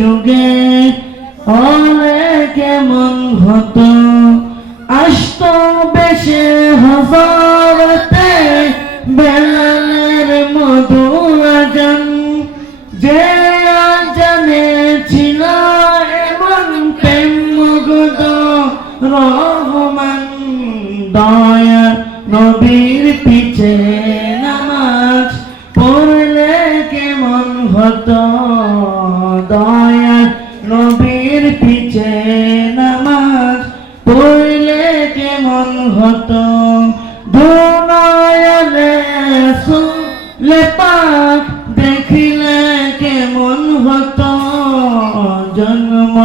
যুগে হলে কেমন হতো, আসতো বেশে হজরতে বেলালের মধু আজান, যে আজানে ছিল এমন প্রেম মুগ্ধ রহমান। দয়া নবীর পিছে নামাজ পড়লে কেমন হতো, দয়া নবীর পিছে নামাজ পড়লে কেমন হতো। দুনয়নে রাসূল পাক দেখিলে কেমন হতো, জন্ম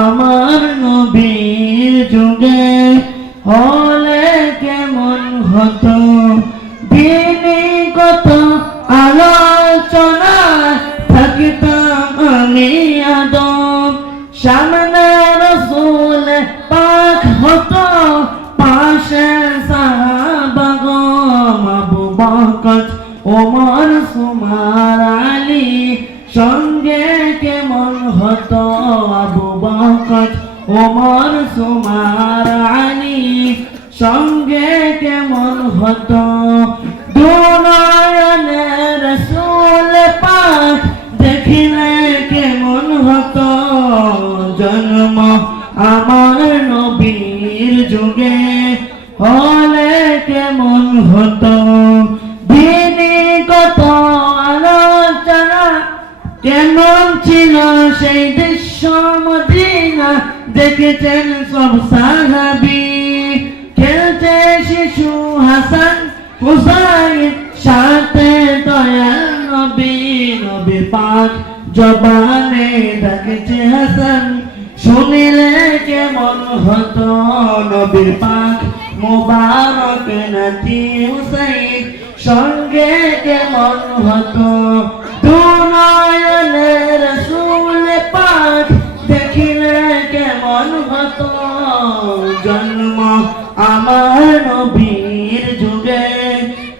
আমার নবীর যুগে হলে কেমন হতো। দিনে কত আলোচনা থাকিতাম আমি আদম, সামনে রাসূল পাক হতো, পাশে সাহাবাগণ আবু বকর ওমর উসমান আলী, সঙ্গে কেমন হতো আবু বকর ওমর উসমান আলী, সঙ্গে কেমন হতো। দুনয়নে রাসূল পাক দেখিলে কেমন হতো, জন্ম আমার নবীর যুগে হলে কেমন হতো। দিনে কত আলোচনা কেমন ছিল সেই দৃশ্য মদিনা, দেখেছেন সব সাহাবী, খেলছে শিশু হাসান হুসাইন সাথে দয়াল নবী। নবী পাক জবানে ডাকেছে হাসান, শুনিলে কেমন হতো, নবীর পাক মুবারক নাতি হুসাইন, সঙ্গে কেমন হতো। দুনয়নে রাসূল পাক দেখিলে কেমন হতো, জন্ম আমার নবীর যুগে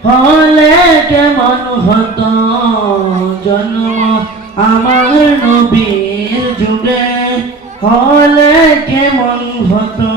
হলে কেমন হতো, জন্ম আমার নবীর যুগে হলে কেমন হতো।